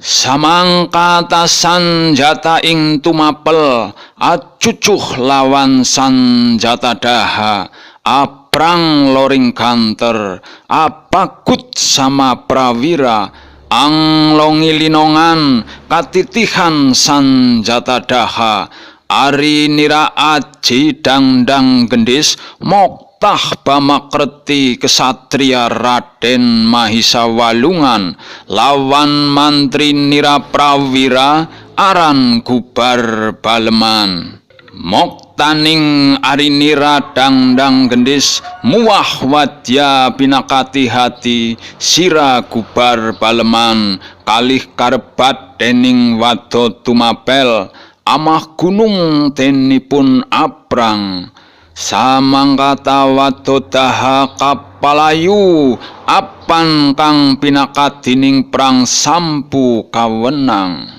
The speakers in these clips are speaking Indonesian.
Samangkata sanjata ing tumapel, acucuh lawan sanjata daha, aprang loring kanter, apakut sama prawira, anglongi linongan, katitihan sanjata daha, ari nira aji dangdang gendis, moktah bamakreti kesatria Raden Mahisa Walungan, lawan mantri nira prawira aran Gubar Baleman. Moktaning ari nira dangdang gendis, muah wadya pinakati hati, sira Gubar Baleman, kalih karebat dening wado tumapel, amah gunung tenipun aprang. Samangkata wado daha kapalayu, apan kang pinakadining prang sampu kawenang.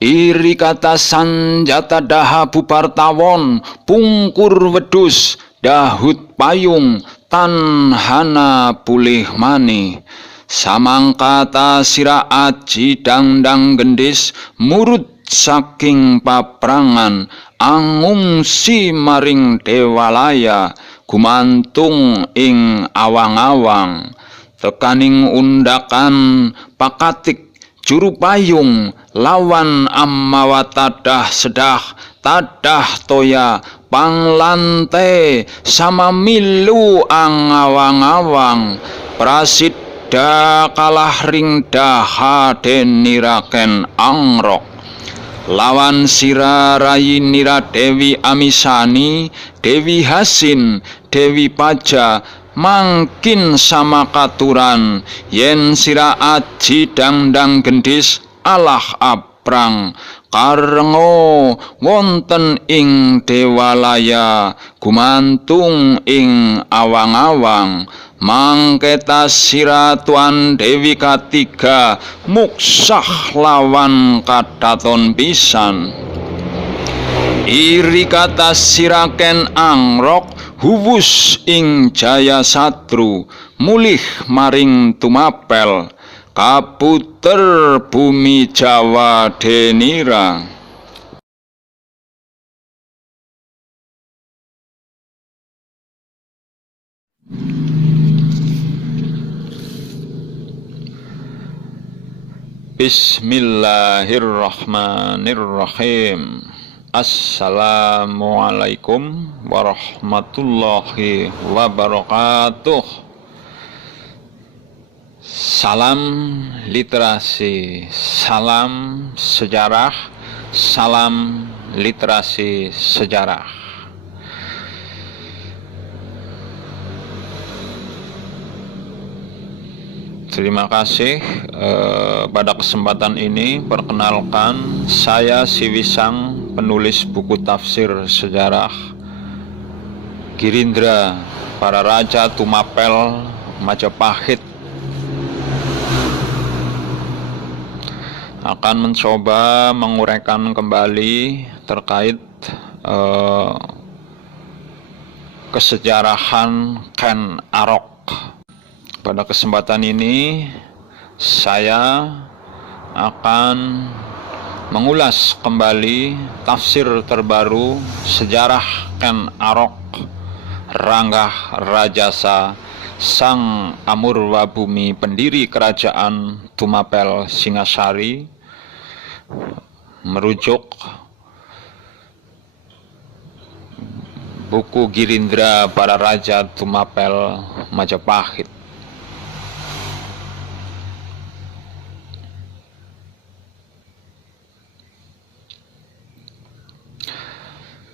Iri kata sanjata daha bubar tawon, pungkur wedus, dahut payung, tanhana pulih mani. Samangkata sira aji dangdang gendis, murut saking paprangan, angungsi maring dewalaya, gumantung ing awang-awang. Tekaning undakan pakatik juru payung, lawan ammawatadah sedah, tadah toya panglante, sama milu ang awang-awang, prasidda kalah ring daha deniraken angrok. Lawan sira rayi nira Dewi Amisani, Dewi Hasin, Dewi Paja, mangkin sama katuran, yen sira aji dangdang gendis alah aprang, karengo wonten ing dewalaya, gumantung ing awang-awang. Mangketa sira tuan Dewi katiga, muksah lawan kadaton pisan. Iri kata siraken angrok, huwus ing jaya satru, mulih maring tumapel, kaputer bumi Jawa denira. Bismillahirrahmanirrahim. Assalamualaikum warahmatullahi wabarakatuh. Salam literasi, salam sejarah, salam literasi sejarah. Terima kasih. Pada kesempatan ini perkenalkan, saya Siwisang, penulis buku tafsir sejarah Girindra para Raja Tumapel Majapahit, akan mencoba menguraikan kembali terkait kesejarahan Ken Arok. Pada kesempatan ini saya akan mengulas kembali tafsir terbaru sejarah Ken Arok Ranggah Rajasa Sang Amurwabumi, pendiri kerajaan Tumapel Singasari, merujuk buku Girindra para Raja Tumapel Majapahit.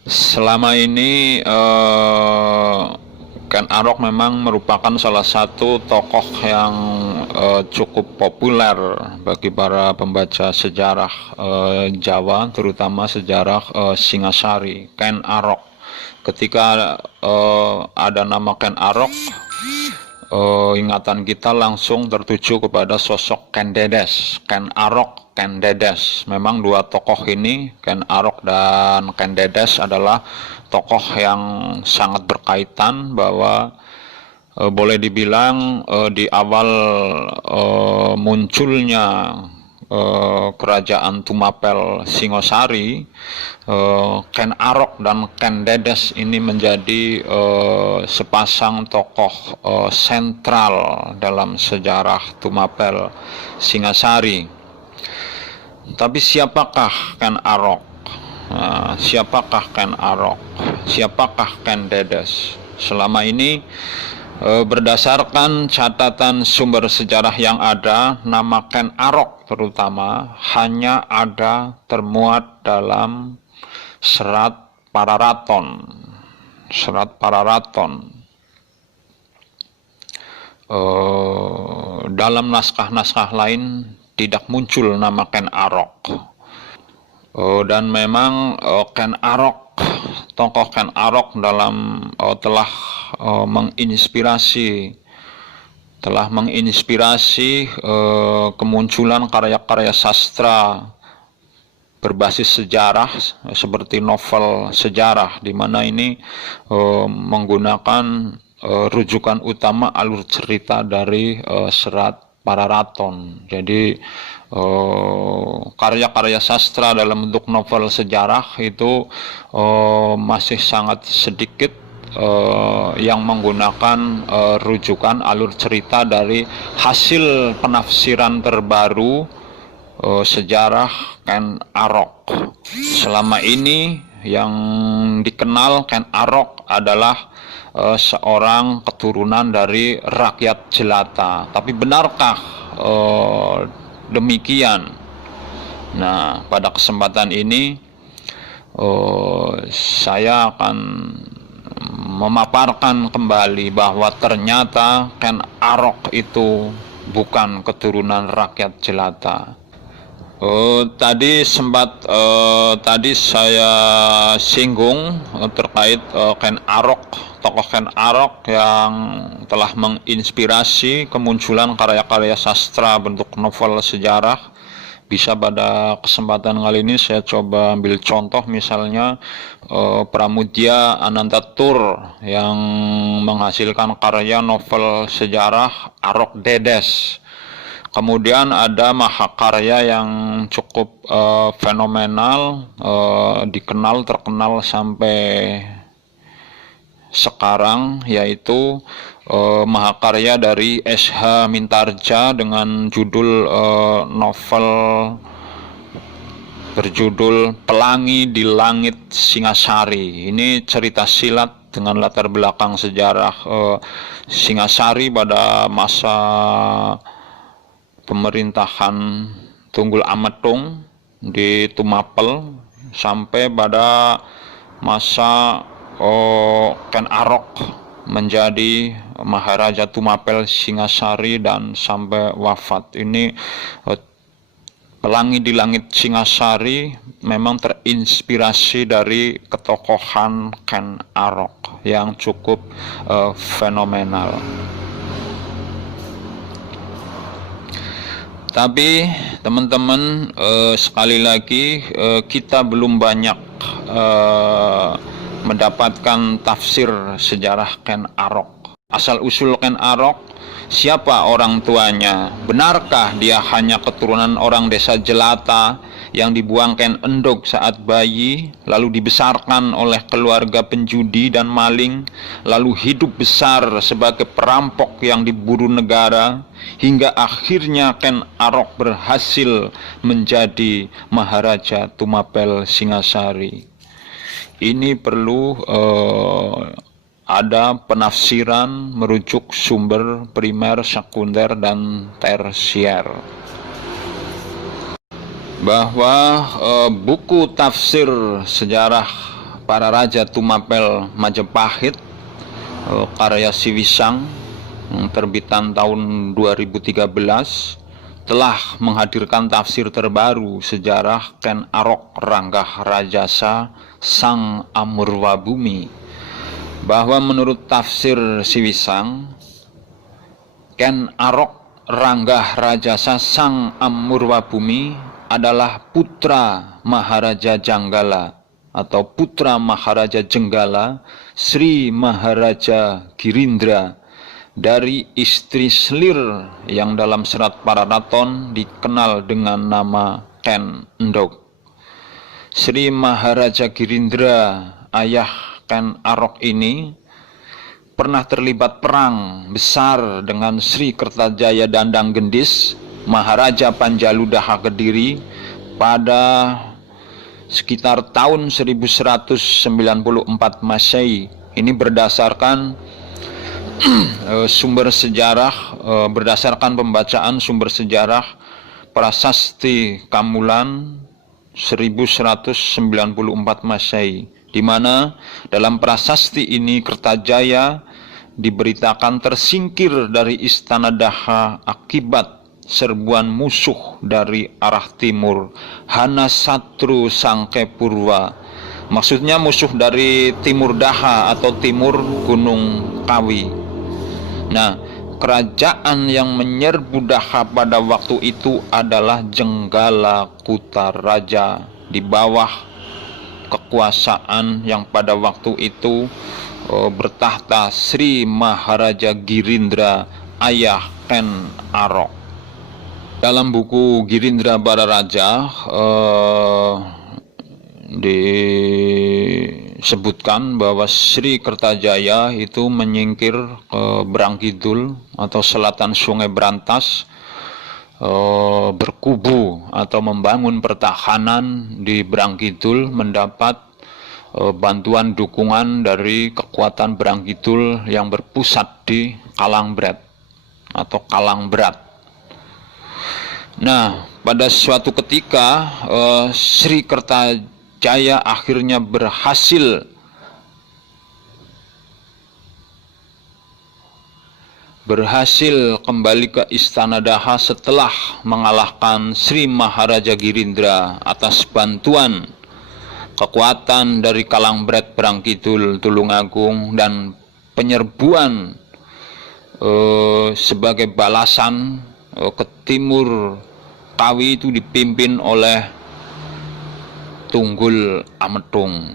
Selama ini Ken Arok memang merupakan salah satu tokoh yang cukup populer bagi para pembaca sejarah Jawa, terutama sejarah Singasari. Ken Arok, ketika ada nama Ken Arok, ingatan kita langsung tertuju kepada sosok Ken Dedes. Ken Arok, Ken Dedes, memang dua tokoh ini, Ken Arok dan Ken Dedes, adalah tokoh yang sangat berkaitan, bahwa boleh dibilang di awal munculnya kerajaan Tumapel Singosari, Ken Arok dan Ken Dedes ini menjadi sepasang tokoh sentral dalam sejarah Tumapel Singasari. Tapi siapakah Ken Arok? Siapakah Ken Arok? Siapakah Ken Dedes? Selama ini berdasarkan catatan sumber sejarah yang ada, nama Ken Arok terutama hanya ada termuat dalam serat Pararaton. Serat Pararaton. Dalam naskah-naskah lain tidak muncul nama Ken Arok. Dan memang Ken Arok, tokoh Ken Arok telah menginspirasi kemunculan karya-karya sastra berbasis sejarah seperti novel sejarah, di mana ini menggunakan rujukan utama alur cerita dari serat Pararaton. Jadi karya-karya sastra dalam bentuk novel sejarah itu masih sangat sedikit yang menggunakan rujukan alur cerita dari hasil penafsiran terbaru sejarah Ken Arok. Selama ini yang dikenal Ken Arok adalah seorang keturunan dari rakyat jelata. Tapi benarkah demikian? Nah, pada kesempatan ini saya akan memaparkan kembali bahwa ternyata Ken Arok itu bukan keturunan rakyat jelata. Tadi saya singgung terkait Ken Arok, tokoh Ken Arok yang telah menginspirasi kemunculan karya-karya sastra bentuk novel sejarah. Bisa pada kesempatan kali ini saya coba ambil contoh, misalnya Pramudia Anantatur yang menghasilkan karya novel sejarah Arok Dedes. Kemudian ada mahakarya yang cukup fenomenal, terkenal sampai sekarang, yaitu mahakarya dari S.H. Mintarja dengan judul novel berjudul Pelangi di Langit Singasari. Ini cerita silat dengan latar belakang sejarah Singasari pada masa pemerintahan Tunggul Ametung di Tumapel sampai pada masa Ken Arok menjadi Maharaja Tumapel Singasari dan sampai wafat. Ini Pelangi di Langit Singasari memang terinspirasi dari ketokohan Ken Arok yang cukup fenomenal. Tapi teman-teman, sekali lagi kita belum banyak mendapatkan tafsir sejarah Ken Arok. Asal-usul Ken Arok, siapa orang tuanya? Benarkah dia hanya keturunan orang desa jelata yang dibuang Ken Endog saat bayi, lalu dibesarkan oleh keluarga penjudi dan maling, lalu hidup besar sebagai perampok yang diburu negara, hingga akhirnya Ken Arok berhasil menjadi Maharaja Tumapel Singasari? Ini perlu ada penafsiran merujuk sumber primer, sekunder, dan tersier. Bahwa buku tafsir sejarah para raja Tumapel Majapahit karya Siwisang terbitan tahun 2013 telah menghadirkan tafsir terbaru sejarah Ken Arok Ranggah Rajasa Sang Amurwabumi, bahwa menurut tafsir Siwisang, Ken Arok Ranggah Rajasa Sang Amurwabumi adalah putra Maharaja Janggala atau putra Maharaja Jenggala Sri Maharaja Girindra dari istri selir yang dalam serat Pararaton dikenal dengan nama Ken Endok. Sri Maharaja Girindra, ayah Ken Arok ini pernah terlibat perang besar dengan Sri Kertajaya Dandang Gendis, Maharaja Panjaludaha Kediri pada sekitar tahun 1194 Masehi. Ini berdasarkan sumber sejarah, berdasarkan pembacaan sumber sejarah Prasasti Kamulan 1194 Masehi, di mana dalam prasasti ini Kertajaya diberitakan tersingkir dari Istana Daha akibat serbuan musuh dari arah timur, Hana Satru Sangke Purwa. Maksudnya musuh dari timur Daha atau timur Gunung Kawi. Nah, kerajaan yang menyerbu Daha pada waktu itu adalah Jenggala Kutaraja di bawah kekuasaan yang pada waktu itu bertahta Sri Maharaja Girindra, ayah Ken Arok. Dalam buku Girindra Bararaja disebutkan bahwa Sri Kertajaya itu menyingkir ke Brangkidul atau selatan Sungai Brantas, berkubu atau membangun pertahanan di Brangkidul, mendapat bantuan dukungan dari kekuatan Brangkidul yang berpusat di Kalangbret atau Kalangberat. Nah, pada suatu ketika Sri Kertajaya akhirnya berhasil kembali ke Istana Daha setelah mengalahkan Sri Maharaja Girindra atas bantuan kekuatan dari Kalangbret, Brangkidul, Tulungagung, dan penyerbuan sebagai balasan ke timur Kawi itu dipimpin oleh Tunggul Ametung.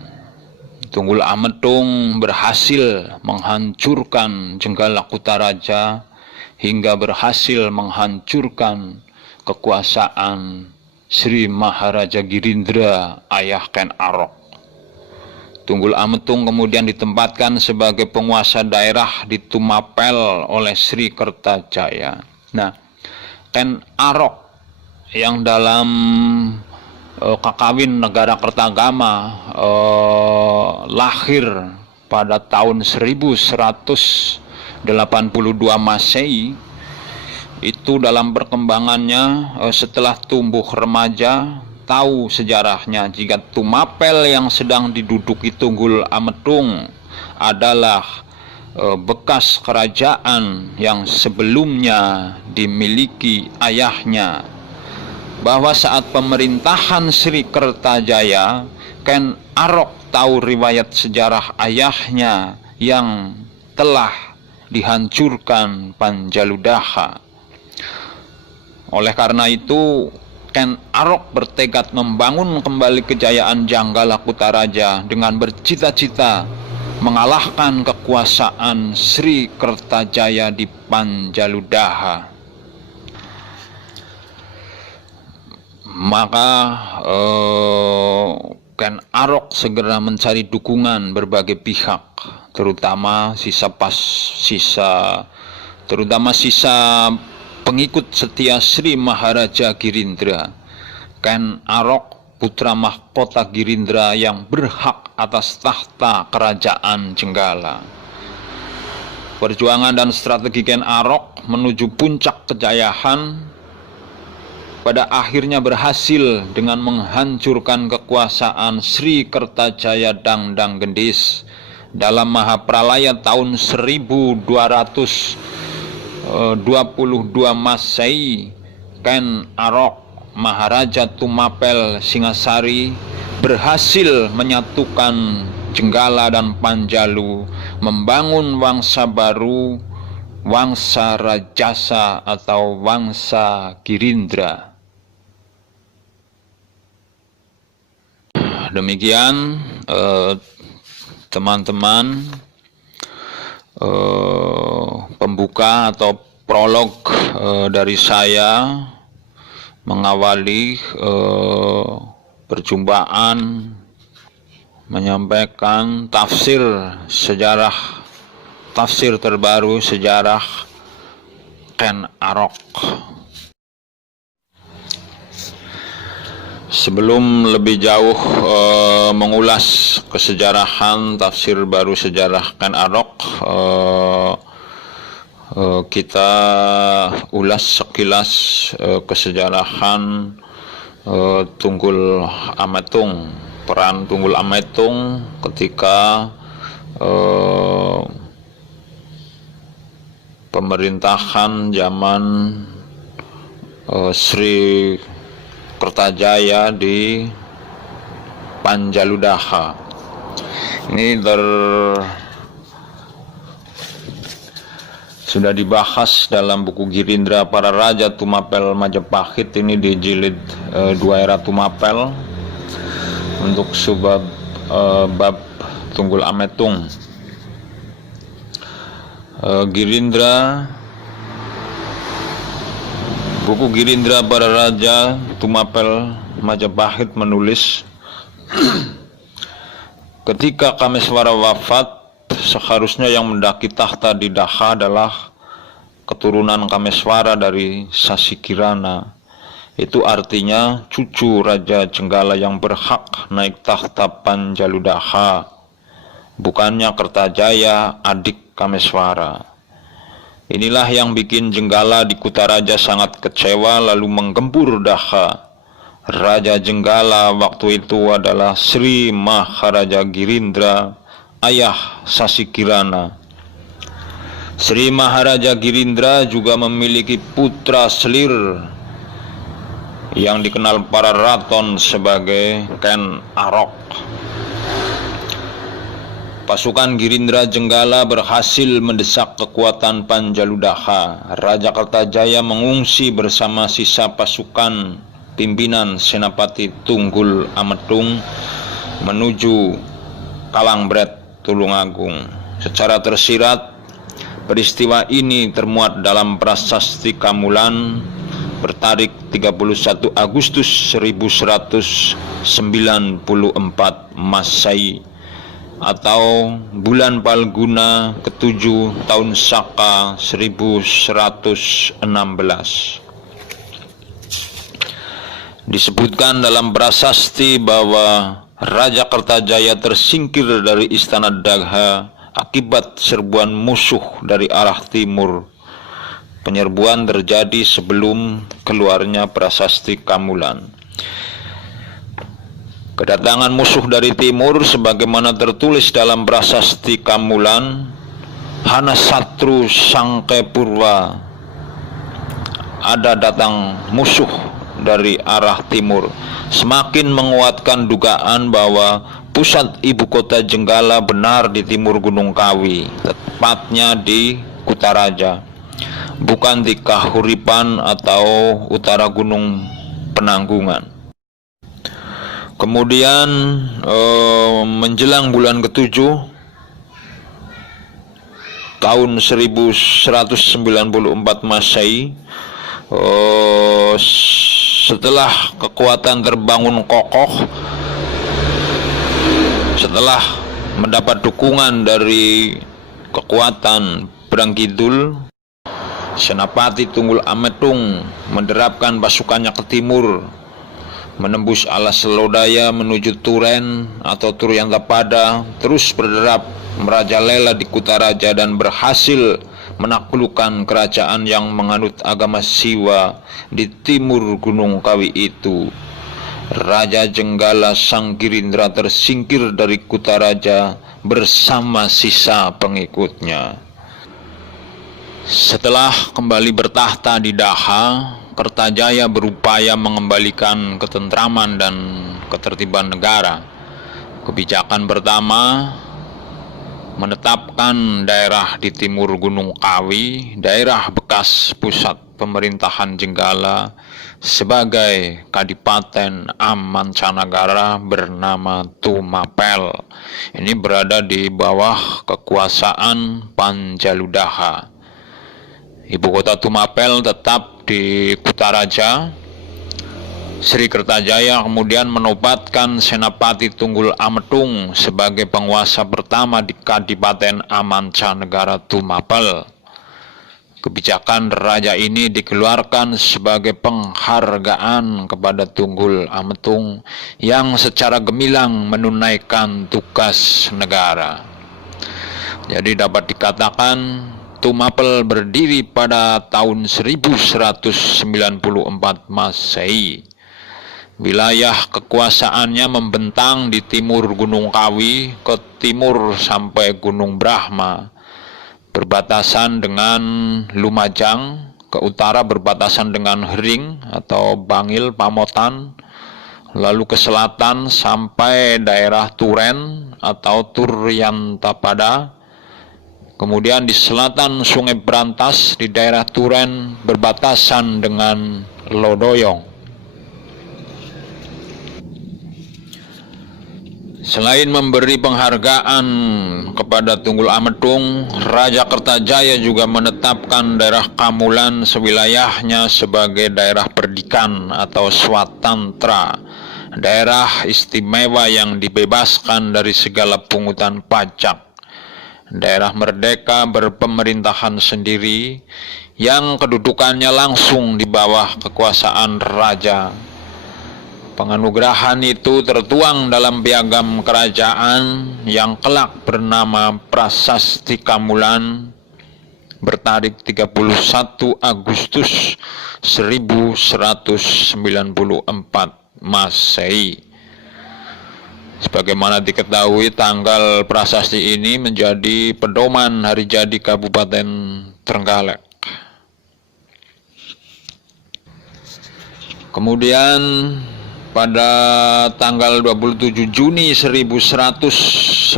Tunggul Ametung berhasil menghancurkan Jenggala Kutaraja hingga berhasil menghancurkan kekuasaan Sri Maharaja Girindra, ayah Ken Arok. Tunggul Ametung kemudian ditempatkan sebagai penguasa daerah di Tumapel oleh Sri Kertajaya. Nah, Ken Arok yang dalam Kakawin Negara Kertagama lahir pada tahun 1182 Masehi, itu dalam perkembangannya setelah tumbuh remaja tahu sejarahnya jika Tumapel yang sedang diduduki Tunggul Ametung adalah bekas kerajaan yang sebelumnya dimiliki ayahnya, bahwa saat pemerintahan Sri Kertajaya, Ken Arok tahu riwayat sejarah ayahnya yang telah dihancurkan Panjaludaha. Oleh karena itu, Ken Arok bertekad membangun kembali kejayaan Jenggala Kutaraja dengan bercita-cita mengalahkan kekuasaan Sri Kertajaya di Panjaludaha. Maka Ken Arok segera mencari dukungan berbagai pihak, terutama sisa pengikut setia Sri Maharaja Girindra. Ken Arok, putra mahkota Girindra yang berhak atas tahta kerajaan Jenggala. Perjuangan dan strategi Ken Arok menuju puncak kejayaan pada akhirnya berhasil dengan menghancurkan kekuasaan Sri Kertajaya Dandang Gendis dalam Mahapralaya tahun 1222 Masehi. Ken Arok, Maharaja Tumapel Singasari, berhasil menyatukan Jenggala dan Panjalu, membangun wangsa baru, wangsa Rajasa atau wangsa Girindra. Demikian teman-teman, pembukaan pembuka atau prolog dari saya mengawali perjumpaan menyampaikan tafsir terbaru sejarah Ken Arok. Sebelum lebih jauh mengulas kesejarahan tafsir baru sejarah Ken Arok, kita ulas sekilas kesejarahan Tunggul Ametung, peran Tunggul Ametung ketika pemerintahan zaman Sri Kertajaya di Panjaludaha. Ini sudah dibahas dalam buku Girindra Para Raja Tumapel Majapahit, ini di jilid 2 era Tumapel untuk subbab bab Tunggul Ametung. Buku Girindra Para Raja Tumapel Majapahit menulis, ketika Kameswara wafat, seharusnya yang mendaki tahta di Daha adalah keturunan Kameswara dari Sasikirana. Itu artinya cucu Raja Jenggala yang berhak naik tahta Panjaludaha, bukannya Kertajaya adik Kameswara. Inilah yang bikin Jenggala di Kutaraja sangat kecewa lalu menggempur Daha. Raja Jenggala waktu itu adalah Sri Maharaja Girindra, ayah Sasikirana. Sri Maharaja Girindra juga memiliki putra selir yang dikenal para raton sebagai Ken Arok. Pasukan Girindra Jenggala berhasil mendesak kekuatan Panjaludaha. Raja Kertajaya mengungsi bersama sisa pasukan pimpinan Senapati Tunggul Ametung menuju Kalangbret, Tulungagung. Secara tersirat, peristiwa ini termuat dalam Prasasti Kamulan bertarik 31 Agustus 1194 Masehi atau bulan Palguna ke-7 tahun Saka 1116. Disebutkan dalam prasasti bahwa Raja Kertajaya tersingkir dari istana Dagha akibat serbuan musuh dari arah timur. Penyerbuan terjadi sebelum keluarnya Prasasti Kamulan. Kedatangan musuh dari timur sebagaimana tertulis dalam Prasasti Kamulan, Hana Satru Sangke Purwa, ada datang musuh dari arah timur, semakin menguatkan dugaan bahwa pusat ibu kota Jenggala benar di timur Gunung Kawi, tepatnya di Kutaraja, bukan di Kahuripan atau utara Gunung Penanggungan. Kemudian menjelang bulan ke-7 tahun 1194 Masehi, setelah kekuatan terbangun kokoh, setelah mendapat dukungan dari kekuatan Perang Kidul, Senapati Tunggul Ametung menderapkan pasukannya ke timur, menembus alas Lodaya menuju Turen atau Turyantapada, terus berderap merajalela di Kutaraja dan berhasil menaklukkan kerajaan yang menganut agama Siwa di timur Gunung Kawi itu. Raja Jenggala Sang Girindra tersingkir dari Kutaraja bersama sisa pengikutnya. Setelah kembali bertahta di Daha, Kertajaya berupaya mengembalikan ketentraman dan ketertiban negara. Kebijakan pertama, menetapkan daerah di timur Gunung Kawi, daerah bekas pusat pemerintahan Jenggala, sebagai Kadipaten Amancanagara bernama Tumapel. Ini berada di bawah kekuasaan Panjaludaha. Ibu kota Tumapel tetap di Kutaraja. Sri Kertajaya kemudian menobatkan Senapati Tunggul Ametung sebagai penguasa pertama di Kadipaten Amanca Negara Tumapel. Kebijakan raja ini dikeluarkan sebagai penghargaan kepada Tunggul Ametung yang secara gemilang menunaikan tugas negara. Jadi dapat dikatakan Tumapel berdiri pada tahun 1194 Masehi. Wilayah kekuasaannya membentang di timur Gunung Kawi ke timur sampai Gunung Brahma, berbatasan dengan Lumajang, ke utara berbatasan dengan Hering atau Bangil Pamotan, lalu ke selatan sampai daerah Turen atau Turyantapada. Kemudian di selatan Sungai Brantas di daerah Turen berbatasan dengan Lodoyong. Selain memberi penghargaan kepada Tunggul Ametung, Raja Kertajaya juga menetapkan daerah Kamulan sewilayahnya sebagai daerah perdikan atau swatantra, daerah istimewa yang dibebaskan dari segala pungutan pajak, daerah merdeka berpemerintahan sendiri yang kedudukannya langsung di bawah kekuasaan raja. Penganugerahan itu tertuang dalam piagam kerajaan yang kelak bernama Prasasti Kamulan bertarik 31 Agustus 1194 Masehi. Sebagaimana diketahui, tanggal prasasti ini menjadi pedoman hari jadi Kabupaten Trenggalek. Kemudian pada tanggal 27 Juni 1197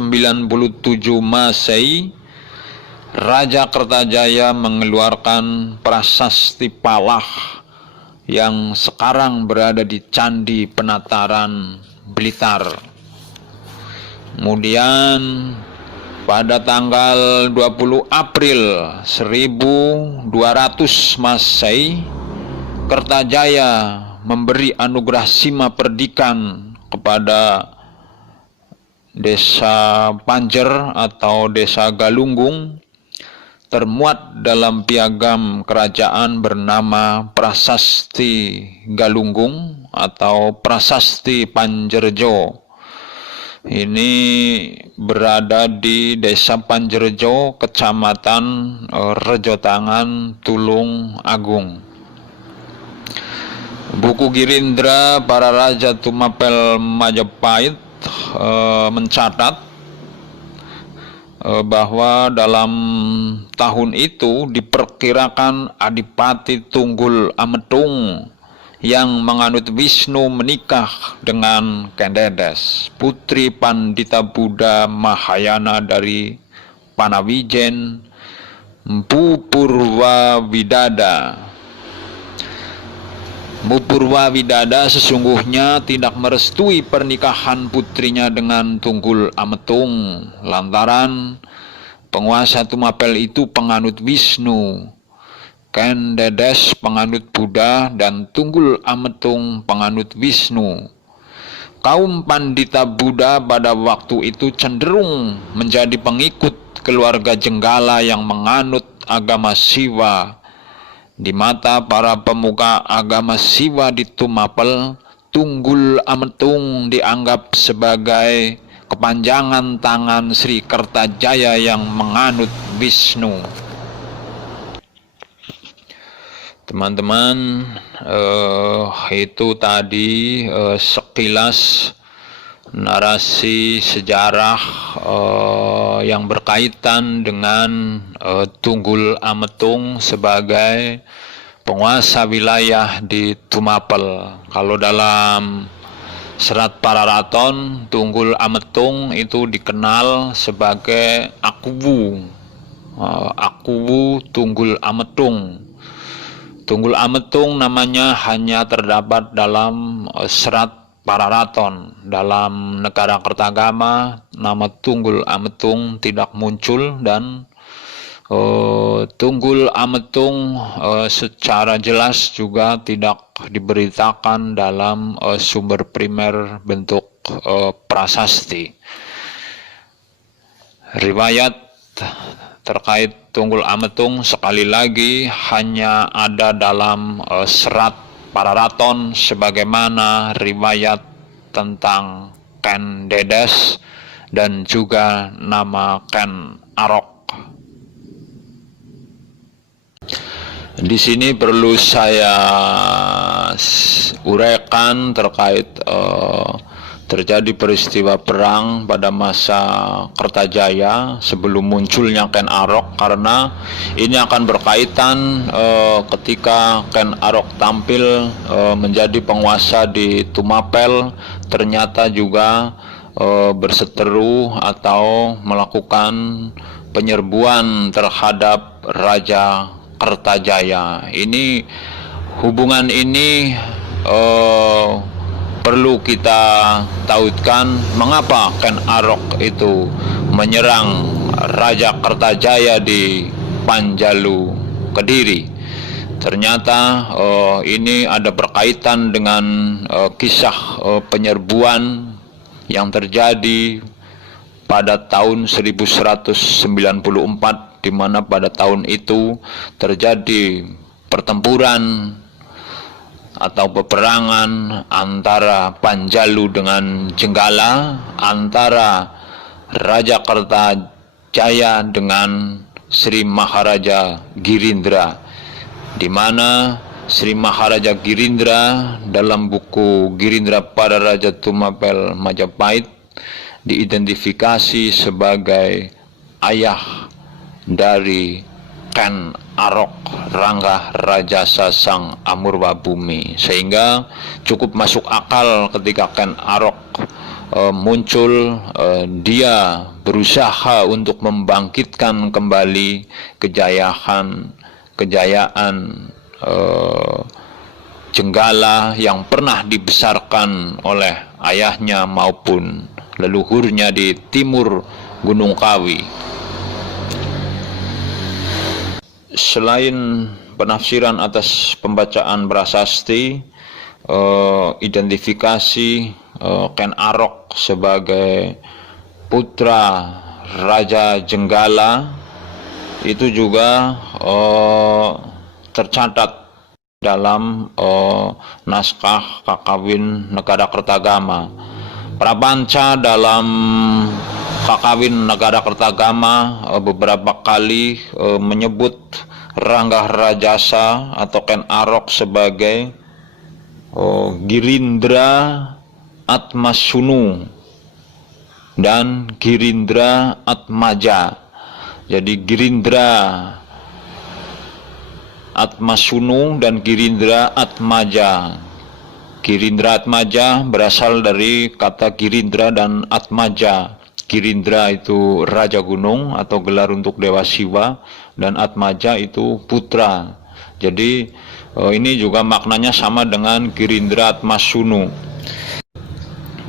Masehi, Raja Kertajaya mengeluarkan Prasasti Palah yang sekarang berada di Candi Penataran, Blitar. Kemudian pada tanggal 20 April 1200 Masehi, Kertajaya memberi anugerah Sima Perdikan kepada Desa Panjer atau Desa Galunggung, termuat dalam piagam kerajaan bernama Prasasti Galunggung atau Prasasti Panjerjo. Ini berada di Desa Panjerjo, Kecamatan Rejotangan, Tulung Agung. Buku Girindra para Raja Tumapel Majapahit mencatat bahwa dalam tahun itu diperkirakan Adipati Tunggul Ametung yang menganut Wisnu menikah dengan Kendedes, putri Pandita Buddha Mahayana dari Panawijen, Mpu Purwawidada. Mpu Purwawidada sesungguhnya tidak merestui pernikahan putrinya dengan Tunggul Ametung lantaran penguasa Tumapel itu penganut Wisnu, Kendedes penganut Buddha, dan Tunggul Ametung penganut Wisnu. Kaum Pandita Buddha pada waktu itu cenderung menjadi pengikut keluarga Jenggala yang menganut agama Siwa. Di mata para pemuka agama Siwa di Tumapel, Tunggul Ametung dianggap sebagai kepanjangan tangan Sri Kertajaya yang menganut Wisnu. Teman-teman, itu tadi sekilas narasi sejarah yang berkaitan dengan Tunggul Ametung sebagai penguasa wilayah di Tumapel. Kalau dalam Serat Pararaton, Tunggul Ametung itu dikenal sebagai Akuwu, Akuwu Tunggul Ametung. Tunggul Ametung namanya hanya terdapat dalam Serat Pararaton. Dalam negara Kertagama, nama Tunggul Ametung tidak muncul dan Tunggul Ametung secara jelas juga tidak diberitakan dalam sumber primer bentuk prasasti. Riwayat terkait Tunggul Ametung sekali lagi hanya ada dalam serat Pararaton, sebagaimana riwayat tentang Ken Dedes dan juga nama Ken Arok. Di sini perlu saya uraikan terkait terjadi peristiwa perang pada masa Kertajaya sebelum munculnya Ken Arok, karena ini akan berkaitan ketika Ken Arok tampil menjadi penguasa di Tumapel, ternyata juga berseteru atau melakukan penyerbuan terhadap Raja Kertajaya. Ini hubungan ini perlu kita tautkan mengapa Ken Arok itu menyerang Raja Kertajaya di Panjalu, Kediri. Ternyata ini ada berkaitan dengan kisah penyerbuan yang terjadi pada tahun 1194, di mana pada tahun itu terjadi pertempuran atau peperangan antara Panjalu dengan Jenggala, antara Raja Kertajaya dengan Sri Maharaja Girindra, di mana Sri Maharaja Girindra dalam buku Girindra pada Raja Tumapel Majapahit diidentifikasi sebagai ayah dari Ken Arok Rangga Rajasa Sang Amurwa Bumi, sehingga cukup masuk akal ketika Ken Arok muncul. Dia berusaha untuk membangkitkan kembali kejayaan Jenggala yang pernah dibesarkan oleh ayahnya maupun leluhurnya di timur Gunung Kawi. Selain penafsiran atas pembacaan prasasti, identifikasi Ken Arok sebagai putra Raja Jenggala itu juga tercatat dalam naskah Kakawin Negara Kertagama. Prapanca dalam Kakawin Negara Kertagama beberapa kali menyebut Rangga Rajasa atau Ken Arok sebagai Girindra Atmasunu dan Girindra Atmaja. Jadi Girindra Atmasunu dan Girindra Atmaja. Girindra Atmaja berasal dari kata Girindra dan Atmaja. Girindra itu Raja Gunung atau gelar untuk Dewa Siwa, dan Atmaja itu putra. Jadi ini juga maknanya sama dengan Girindra Atmasunu.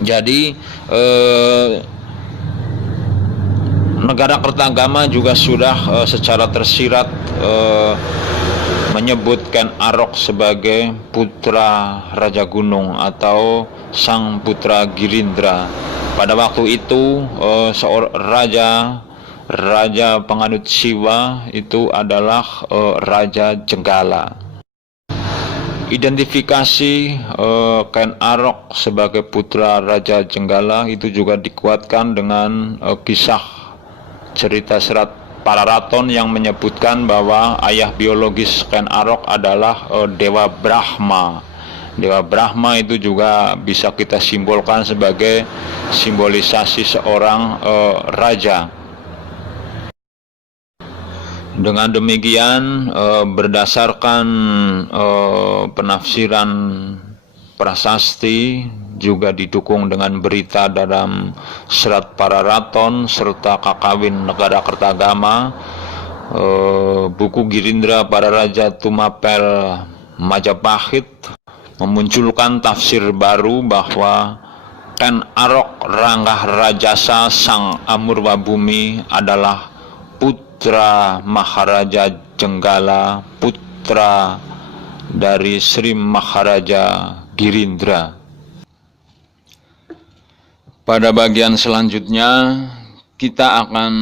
Jadi Negara Kertagama juga sudah secara tersirat menyebut Ken Arok sebagai putra Raja Gunung atau sang putra Girindra. Pada waktu itu seorang raja penganut Siwa itu adalah Raja Jenggala. Identifikasi Ken Arok sebagai putra Raja Jenggala itu juga dikuatkan dengan kisah cerita serat Pararaton yang menyebutkan bahwa ayah biologis Ken Arok adalah Dewa Brahma. Dewa Brahma itu juga bisa kita simbolkan sebagai simbolisasi seorang raja. Dengan demikian, berdasarkan penafsiran prasasti juga didukung dengan berita dalam serat Pararaton serta Kakawin Negara Kertagama, buku Girindra para Raja Tumapel Majapahit memunculkan tafsir baru bahwa Ken Arok Rangga Rajasa Sang Amurwa Bumi adalah putra Maharaja Jenggala, putra dari Sri Maharaja Girindra. Pada bagian selanjutnya, kita akan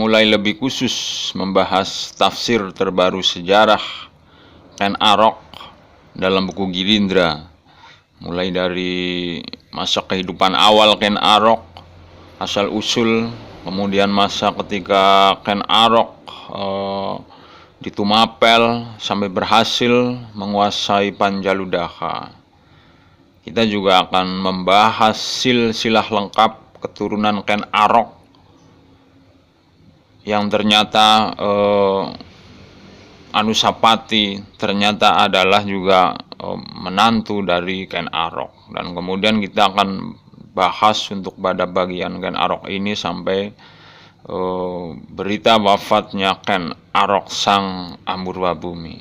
mulai lebih khusus membahas tafsir terbaru sejarah Ken Arok dalam buku Girindra. Mulai dari masa kehidupan awal Ken Arok, asal-usul, kemudian masa ketika Ken Arok di Tumapel sampai berhasil menguasai Panjaludaka. Kita juga akan membahas silsilah lengkap keturunan Ken Arok yang ternyata Anusapati ternyata adalah juga menantu dari Ken Arok. Dan kemudian kita akan bahas untuk pada bagian Ken Arok ini sampai berita wafatnya Ken Arok Sang Amurwabhumi.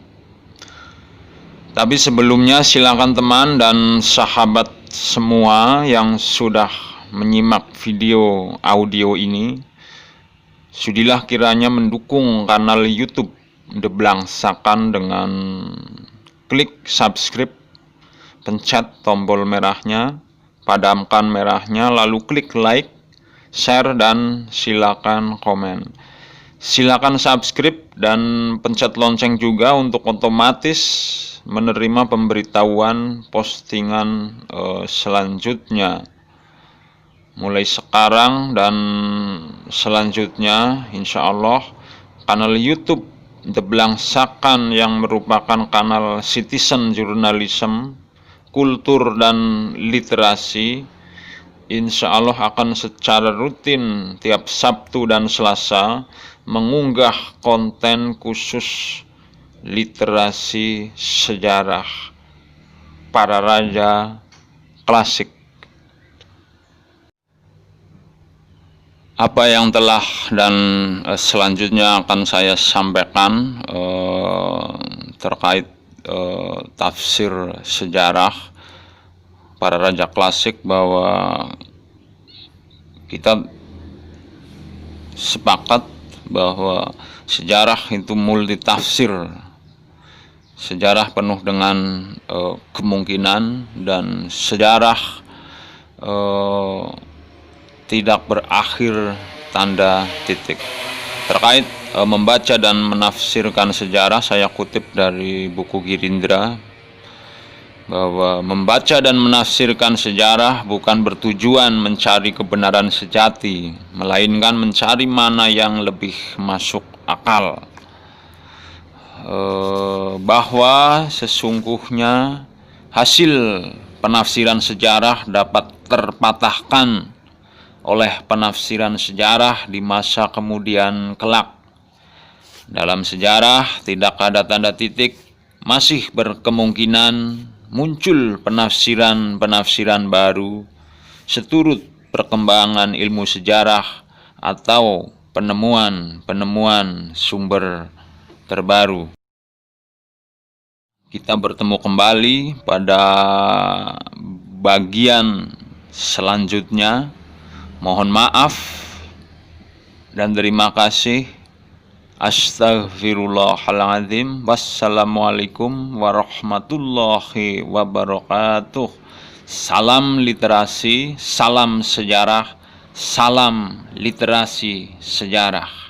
Tapi sebelumnya silakan teman dan sahabat semua yang sudah menyimak video audio ini, sudilah kiranya mendukung kanal YouTube The Blangsakan dengan klik subscribe, pencet tombol merahnya, padamkan merahnya, lalu klik like, share, dan silakan komen. Silakan subscribe dan pencet lonceng juga untuk otomatis menerima pemberitahuan postingan selanjutnya. Mulai sekarang dan selanjutnya, insya Allah kanal YouTube The Blangsakan yang merupakan kanal citizen journalism, kultur dan literasi, insya Allah akan secara rutin tiap Sabtu dan Selasa mengunggah konten khusus literasi sejarah para raja klasik. Apa yang telah dan selanjutnya akan saya sampaikan terkait tafsir sejarah para raja klasik, bahwa kita sepakat bahwa sejarah itu multitafsir. Sejarah penuh dengan kemungkinan, dan sejarah tidak berakhir tanda titik. Terkait membaca dan menafsirkan sejarah, saya kutip dari buku Girindra bahwa membaca dan menafsirkan sejarah bukan bertujuan mencari kebenaran sejati, melainkan mencari mana yang lebih masuk akal. Bahwa sesungguhnya hasil penafsiran sejarah dapat terpatahkan oleh penafsiran sejarah di masa kemudian kelak. Dalam sejarah tidak ada tanda titik, masih berkemungkinan muncul penafsiran-penafsiran baru seturut perkembangan ilmu sejarah atau penemuan-penemuan sumber terbaru. Kita bertemu kembali pada bagian selanjutnya. Mohon maaf dan terima kasih. Astaghfirullahaladzim. Wassalamualaikum warahmatullahi wabarakatuh. Salam literasi, salam sejarah, salam literasi sejarah.